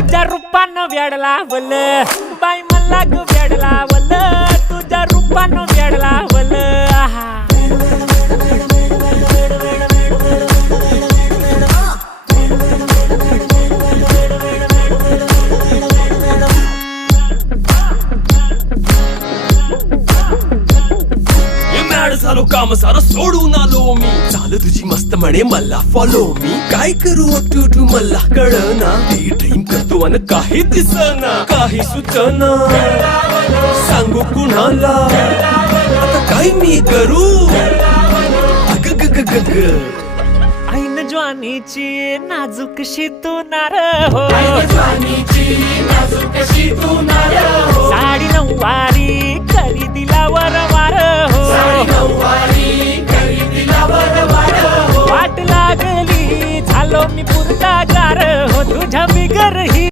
तुझ्या रूपानं वेड लावल बाई मला ग वेड लावल तुझ्या रूपानं वेड लावल आहा झालो काम सारं सोडून आलो मी चाल तुझी मस्त म्हणे मला फॉलो मी काय करू टू मला कळना ती ड्रीम करतो अन काही दिसना काही सुचना सांगू कुणाला आता काय मी करू अग ग ग ग ग ऐन ज्वानीची नाजूकशी तू नार हो साडी नऊवारी करी दिला वरवार हो वाट लागली झालो मी पुरता गार हो तुझ्या बिगर ही